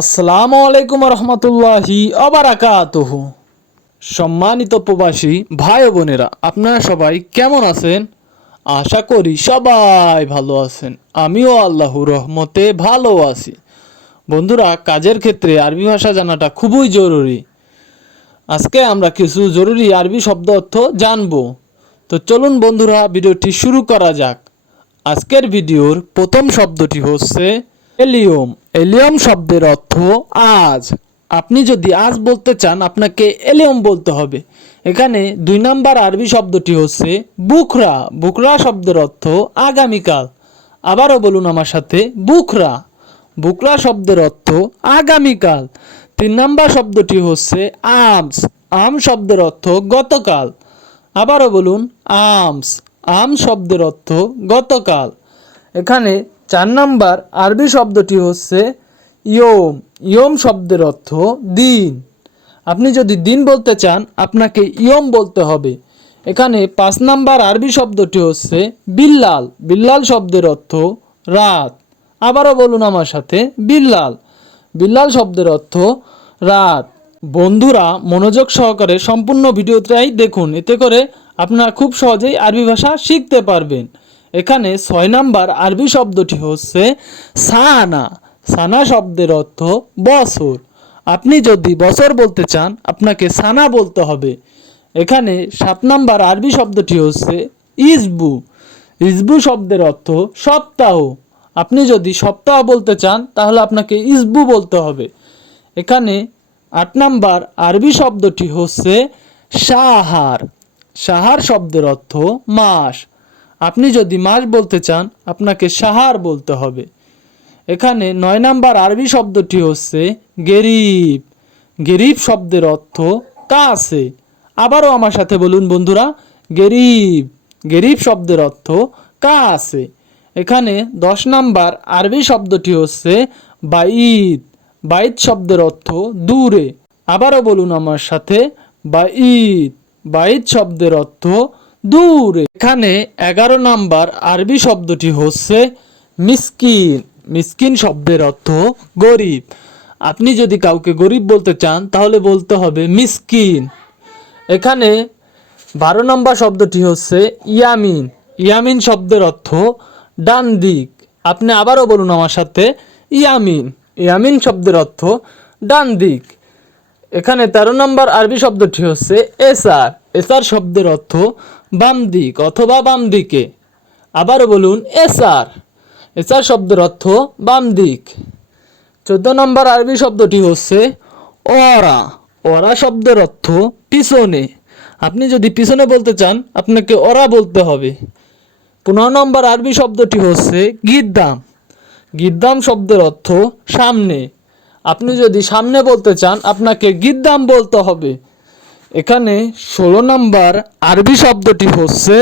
আসসালামু আলাইকুম রহমতুল্লাহি অবরাকাতুহ সম্মানিত প্রবাসী ভাই বোনেরা, আপনারা সবাই কেমন আছেন? আশা করি সবাই ভালো আছেন। আমিও আল্লাহর রহমতে ভালো আছি। বন্ধুরা, কাজের ক্ষেত্রে আরবি ভাষা জানাটা খুবই জরুরি। আজকে আমরা কিছু জরুরি আরবি শব্দ অর্থ জানব। তো চলুন বন্ধুরা, ভিডিওটি শুরু করা যাক। আজকের ভিডিওর প্রথম শব্দটি হচ্ছে এলিয়ম এলিয়ম শব্দের অর্থ আজ। আপনি যদি আজ বলতে চান, আপনাকে এলিয়ম বলতে হবে। এখানে দুই নাম্বার আরবি শব্দটি হচ্ছে বুখরা। বুখরা শব্দের অর্থ আগামীকাল। আবারও বলুন আমার সাথে, বুখরা। বুকরা শব্দের অর্থ আগামীকাল। তিন নাম্বার শব্দটি হচ্ছে আমস। আম শব্দের অর্থ গতকাল। আবারও বলুন, আমস। আম শব্দের অর্থ গতকাল। এখানে চার নাম্বার আরবি শব্দটি হচ্ছে ইয়ম। ইয়ম শব্দের অর্থ দিন। আপনি যদি দিন বলতে চান, আপনাকে ইয়ম বলতে হবে। এখানে পাঁচ নাম্বার আরবি শব্দটি হচ্ছে বিল্লাল। বিল্লাল শব্দের অর্থ রাত। আবারও বলুন আমার সাথে, বিল্লাল। বিল্লাল শব্দের অর্থ রাত। বন্ধুরা, মনোযোগ সহকারে সম্পূর্ণ ভিডিওটাই দেখুন। এতে করে আপনারা খুব সহজেই আরবি ভাষা শিখতে পারবেন। এখানে ছয় নাম্বার আরবি শব্দটি হচ্ছে সানা। সানা শব্দের অর্থ বছর। আপনি যদি বছর বলতে চান, আপনাকে সানা বলতে হবে। এখানে সাত নাম্বার আরবি শব্দটি হচ্ছে ইসবু। ইসবু শব্দের অর্থ সপ্তাহ। আপনি যদি সপ্তাহ বলতে চান, তাহলে আপনাকে ইসবু বলতে হবে। এখানে আট নাম্বার আরবি শব্দটি হচ্ছে সাহার। সাহার শব্দের অর্থ মাস। আপনি যদি মাস বলতে চান, আপনাকে সাহার বলতে হবে। এখানে নয় নাম্বার আরবি শব্দটি হচ্ছে গেরিব। গেরিব শব্দের অর্থ কাছে। আবারও আমার সাথে বলুন বন্ধুরা, গেরিব। গেরিব শব্দের অর্থ কাছে। এখানে দশ নাম্বার আরবি শব্দটি হচ্ছে বাইদ বাইদ শব্দের অর্থ দূরে। আবারও বলুন আমার সাথে বাইদ বাইদ শব্দের অর্থ দূরে। এখানে এগারো নাম্বার আরবি শব্দটি হচ্ছে মিসকিন। মিসকিন শব্দের অর্থ গরিব। আপনি যদি কাউকে গরিব বলতে চান, তাহলে বলতে হবে মিসকিন। এখানে বারো নম্বর শব্দটি হচ্ছে ইয়ামিন। ইয়ামিন শব্দের অর্থ ডান দিক। আপনি আবারও বলুন আমার সাথে, ইয়ামিন। ইয়ামিন শব্দের অর্থ ডান দিক। এখানে তেরো নম্বর আরবি শব্দটি হচ্ছে এসার। এসার শব্দের অর্থ বাম দিক অথবা বাম দিকে। আবার বলুন এসার এসার শব্দের অর্থ বাম দিক। চোদ্দ নম্বর আরবি শব্দটি হচ্ছে ওরা ওরা শব্দের অর্থ পিছনে। আপনি যদি পিছনে বলতে চান, আপনাকে ওরা বলতে হবে। পনেরো নম্বর আরবি শব্দটি হচ্ছে গিদ্দাম। গিদ্দাম শব্দের অর্থ সামনে। আপনি যদি সামনে বলতে চান, আপনাকে গিদ্দাম বলতে হবে। এখানে ষোলো নম্বর আরবি শব্দটি হচ্ছে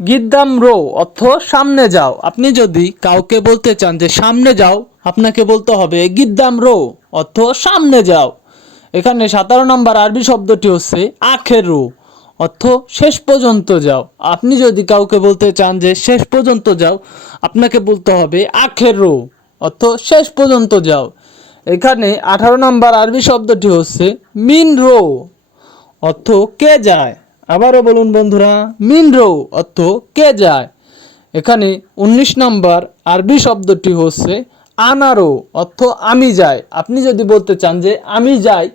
গিদ্দাম রো, অর্থ সামনে যাও। আপনি যদি কাউকে বলতে চান যে সামনে যাও, আপনাকে বলতে হবে গিদ্দাম রো, অর্থ সামনে যাও। এখানে সতেরো নম্বর আরবি শব্দটি হচ্ছে আখের রো, অর্থ শেষ পর্যন্ত যাও। আপনি যদি কাউকে বলতে চান যে শেষ পর্যন্ত যাও, আপনাকে বলতে হবে আখের রো, অর্থ শেষ পর্যন্ত যাও। এখানে আঠারো নম্বর আরবি শব্দটি হচ্ছে মিন রো। অর্থ কে যায়? আবারও বলুন বন্ধুরা, মিন রো, অর্থ কে যায়? এখানে উনিশ নম্বর আরবি শব্দটি হচ্ছে আনারো, অর্থ আমি যাই। আপনি যদি বলতে চান যে আমি যাই,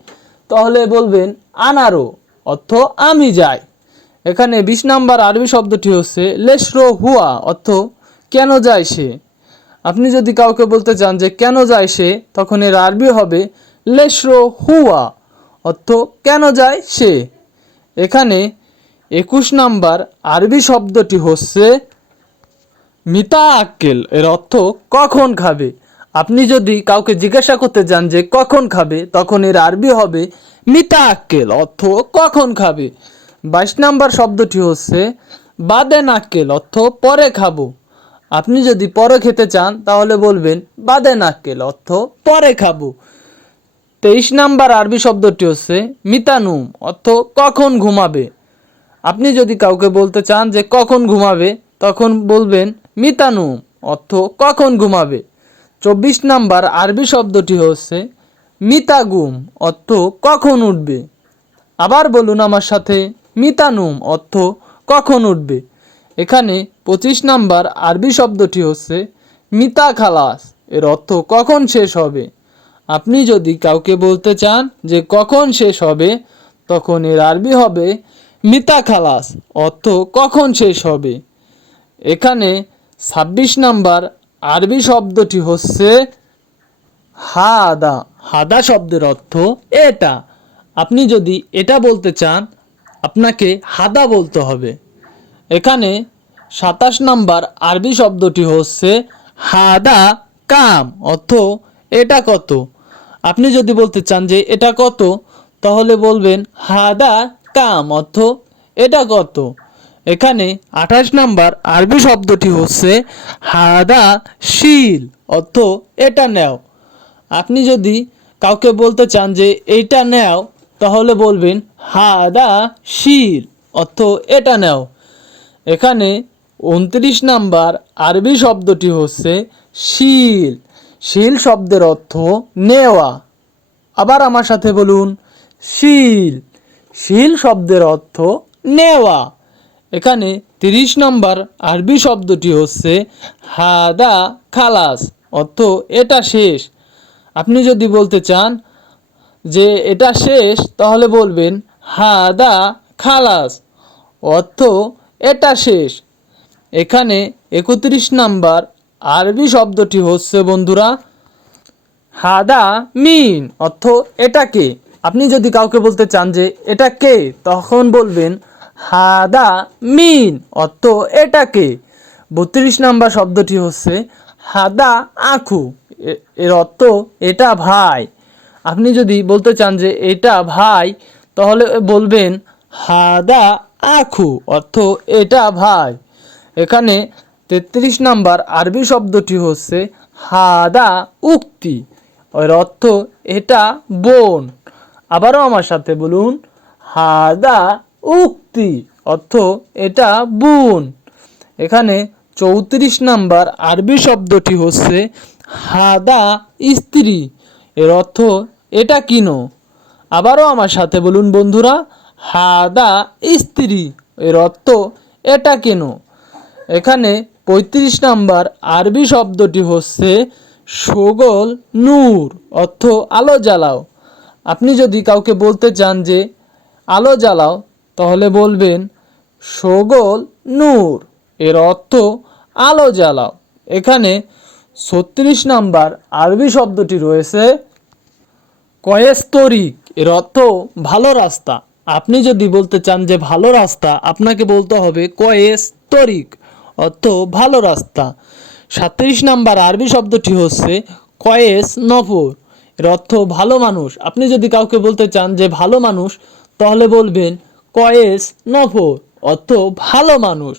তাহলে বলবেন আনারো, অর্থ আমি যাই। এখানে বিশ নম্বর আরবি শব্দটি হচ্ছে লেশরো হুয়া, অর্থ কেন যায় সে? আপনি যদি কাউকে বলতে চান যে কেন যায় সে, তখন এর আরবি হবে লেশরো হুয়া। অর্থ কেন যায় সে? এখানে একুশ নাম্বার আরবি শব্দটি হচ্ছে মিতা আক্কেল এর অর্থ কখন খাবে? আপনি যদি কাউকে জিজ্ঞাসা করতে যান যে কখন খাবে, তখন এর আরবি হবে মিতা আক্কেল অর্থ কখন খাবে? বাইশ নাম্বার শব্দটি হচ্ছে বাদেন আক্কেল অর্থ পরে খাব। আপনি যদি পরে খেতে চান, তাহলে বলবেন বাদেন আক্কেল অর্থ পরে খাব। তেইশ নাম্বার আরবি শব্দটি হচ্ছে মিতানুম, অর্থ কখন ঘুমাবে? আপনি যদি কাউকে বলতে চান যে কখন ঘুমাবে, তখন বলবেন মিতানুম, অর্থ কখন ঘুমাবে। চব্বিশ নাম্বার আরবি শব্দটি হচ্ছে মিতাগুম, অর্থ কখন উঠবে? আবার বলুন আমার সাথে, মিতানুম, অর্থ কখন উঠবে? এখানে পঁচিশ নাম্বার আরবি শব্দটি হচ্ছে মিতা খালাস এর অর্থ কখন শেষ হবে? আপনি যদি কাউকে বলতে চান যে কখন শেষ হবে, তখন এর আরবি হবে মিতা খালাস, অর্থ কখন শেষ হবে। এখানে ছাব্বিশ নাম্বার আরবি শব্দটি হচ্ছে হাদা। হাদা শব্দের অর্থ এটা। আপনি যদি এটা বলতে চান, আপনাকে হাদা বলতে হবে। এখানে সাতাশ নাম্বার আরবি শব্দটি হচ্ছে হাদা কাম, অর্থ এটা কত? আপনি যদি বলতে চান যে এটা কত, তাহলে বলবেন, হাদা কাম অর্থ, এটা কত? এখানে আঠাশ নাম্বার আরবি শব্দটি হচ্ছে, হাদা শিল অর্থ, এটা নেও। আপনি যদি কাউকে বলতে চান যে এইটা নেও, তাহলে বলবেন, হাদা শিল অর্থ, এটা নেও। এখানে উনত্রিশ নাম্বার আরবি শব্দটি হচ্ছে, শিল শিল শব্দের অর্থ নেওয়া। আবার আমার সাথে বলুন, শিল। শিল শব্দের অর্থ নেওয়া। এখানে তিরিশ নম্বর আরবি শব্দটি হচ্ছে হাদা খালাস, অর্থ এটা শেষ। আপনি যদি বলতে চান যে এটা শেষ, তাহলে বলবেন হাদা খালাস, অর্থ এটা শেষ। এখানে একত্রিশ নাম্বার আরবি শব্দটি হচ্ছে, বন্ধুরা, হাদা মিন, অর্থ এটাকে। আপনি যদি কাউকে বলতে চান যে এটা কে তখন বলবেন হাদা মিন, অর্থ এটাকে। বত্রিশ নাম্বার শব্দটি হচ্ছে, হাদা আখু এর অর্থ এটা ভাই। আপনি যদি বলতে চান যে এটা ভাই, তাহলে বলবেন হাদা আখু, অর্থ এটা ভাই। এখানে তেত্রিশ নাম্বার আরবি শব্দটি হচ্ছে হাদা উক্তি। এর অর্থ এটা বোন। আবারও আমার সাথে বলুন, হাদা উক্তি, অর্থ এটা বোন। এখানে চৌত্রিশ নাম্বার আরবি শব্দটি হচ্ছে হাদা স্ত্রী। এর অর্থ এটা কিনো। আবারও আমার সাথে বলুন বন্ধুরা, হাদা স্ত্রী। এর অর্থ এটা কেন। এখানে পঁয়ত্রিশ নাম্বার আরবি শব্দটি হচ্ছে সগল নূর, অর্থ আলো জ্বালাও। আপনি যদি কাউকে বলতে চান যে আলো জ্বালাও, তাহলে বলবেন সগল নূর, এর অর্থ আলো জ্বালাও। এখানে ছত্রিশ নাম্বার আরবি শব্দটি রয়েছে কয়েস্তরিক, এর অর্থ ভালো রাস্তা। আপনি যদি বলতে চান যে ভালো রাস্তা, আপনাকে বলতে হবে কয়েস্তরিক। অর্থ ভালো রাস্তা। সাতত্রিশ নাম্বার আরবি শব্দটি হচ্ছে কয়েস নফর। এর অর্থ ভালো মানুষ। আপনি যদি কাউকে বলতে চান যে ভালো মানুষ, তাহলে বলবেন কয়েস নফর, অর্থ ভালো মানুষ।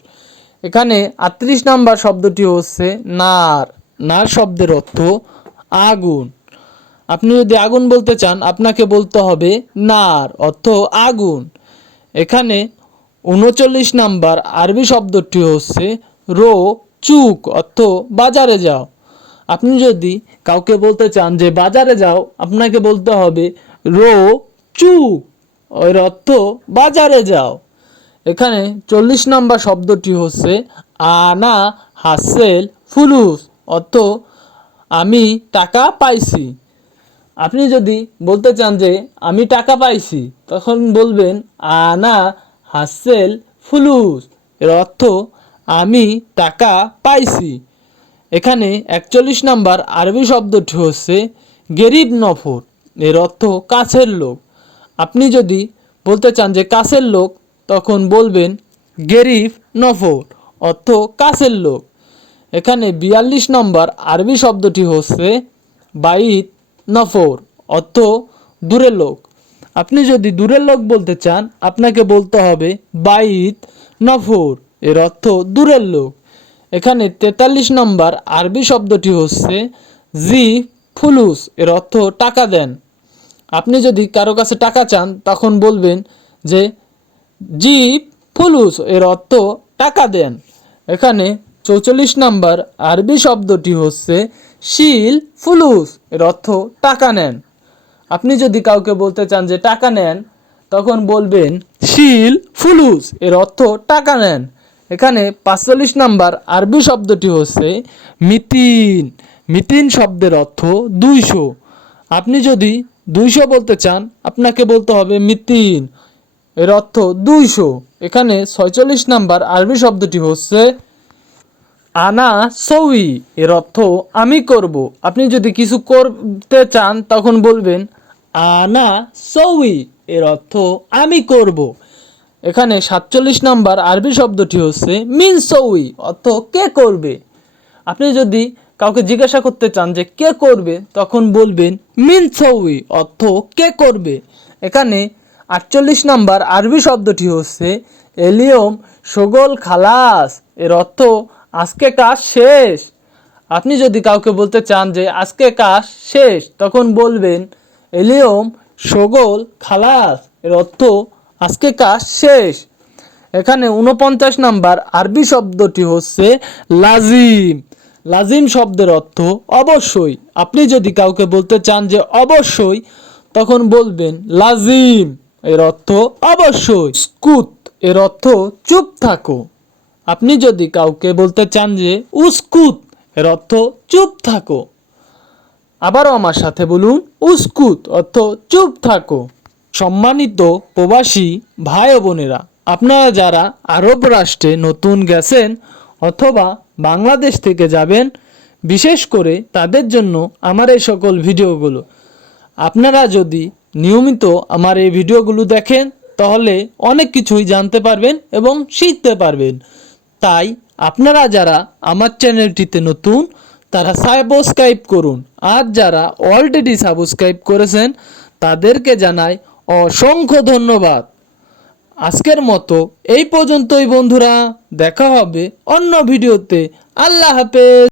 এখানে আটত্রিশ নাম্বার শব্দটি হচ্ছে নার। নার শব্দের অর্থ আগুন। আপনি যদি আগুন বলতে চান, আপনাকে বলতে হবে নার, অর্থ আগুন। এখানে উনচল্লিশ নাম্বার আরবি শব্দটি হচ্ছে রো, চুক, অর্থ বাজারে যাও। আপনি যদি কাউকে বলতে চান যে বাজারে যাও, আপনাকে বলতে হবে রো, চুক, এর অর্থ বাজারে যাও। এখানে চল্লিশ নাম্বার শব্দটি হচ্ছে আনা হাসেল ফুলুস, অর্থ আমি টাকা পাইছি। আপনি যদি বলতে চান যে আমি টাকা পাইছি, তখন বলবেন আনা হাসেল ফুলুস। এর অর্থ, আমি টাকা পাইছি। এখানে একচল্লিশ নাম্বার আরবি শব্দটি হচ্ছে গেরিব নফর। এর অর্থ, কাছের লোক। আপনি যদি বলতে চান যে কাছের লোক, তখন বলবেন, গেরিব নফর। অর্থ, কাছের লোক। এখানে বিয়াল্লিশ নম্বর আরবি শব্দটি হচ্ছে, বাইত নফর। অর্থ দূরের লোক। আপনি যদি দূরের লোক বলতে চান, আপনাকে বলতে হবে বাইত নফর। এর অর্থ দূরের লোক। এখানে তেতাল্লিশ নম্বর আরবি শব্দটি হচ্ছে জি ফুলুস। এর অর্থ টাকা দেন। আপনি যদি কারও কাছে টাকা চান, তখন বলবেন যে জি ফুলুস, এর অর্থ টাকা দেন। এখানে চৌচল্লিশ নম্বর আরবি শব্দটি হচ্ছে শিল ফুলুস, এর অর্থ টাকা নেন। আপনি যদি কাউকে বলতে চান যে টাকা নেন, তখন বলবেন, শিল ফুলুস এর অর্থ টাকা নেন। এখানে পাঁচচল্লিশ নাম্বার আরবি শব্দটি হচ্ছে মিতিন। মিতিন শব্দের অর্থ দুইশো। আপনি যদি দুইশো বলতে চান, আপনাকে বলতে হবে মিতিন। এর অর্থ দুইশো। এখানে ছয়চল্লিশ নাম্বার আরবি শব্দটি হচ্ছে আনা সৌই। এর অর্থ আমি করব। আপনি যদি কিছু করতে চান, তখন বলবেন আনা সৌই এর অর্থ আমি করব। এখানে সাতচল্লিশ নাম্বার আরবি শব্দটি হচ্ছে মিন সউই অর্থ কে করবে? আপনি যদি কাউকে জিজ্ঞাসা করতে চান যে কে করবে, তখন বলবেন মিন সউই অর্থ কে করবে? এখানে আটচল্লিশ নাম্বার আরবি শব্দটি হচ্ছে এলিয়ম সগোল খালাস, এর অর্থ আজকে কাজ শেষ। আপনি যদি কাউকে বলতে চান যে আজকে কাজ শেষ, তখন বলবেন এলিয়ম সগোল খালাস, এর অর্থ আজকে কাজ শেষ। এখানে উনপঞ্চাশ নাম্বার আরবি শব্দটি হচ্ছে লাজিম। লাজিম শব্দের অর্থ অবশ্যই। আপনি যদি কাউকে বলতে চান যে অবশ্যই, তখন বলবেন লাজিম। এর অর্থ অবশ্যই। স্কুত, এর অর্থ চুপ থাকো। আপনি যদি কাউকে বলতে চান যে উস্কুত, এর অর্থ চুপ থাকো। আবারও আমার সাথে বলুন, উস্কুত, অর্থ চুপ থাকো। সম্মানিত প্রবাসী ভাই বোনেরা, আপনারা যারা আরব রাষ্ট্রে নতুন গেছেন অথবা বাংলাদেশ থেকে যাবেন, বিশেষ করে তাদের জন্য আমার এই সকল ভিডিওগুলো। আপনারা যদি নিয়মিত আমার এই ভিডিওগুলো দেখেন, তাহলে অনেক কিছুই জানতে পারবেন এবং শিখতে পারবেন। তাই আপনারা যারা আমার চ্যানেলটিতে নতুন তারা সাবস্ক্রাইব করুন। আর যারা অলরেডি সাবস্ক্রাইব করেছেন, তাদেরকে জানাই অসংখ্য ধন্যবাদ। আজকের মতো এই পর্যন্তই বন্ধুরা, দেখা হবে অন্য ভিডিওতে। আল্লাহ হাফেজ।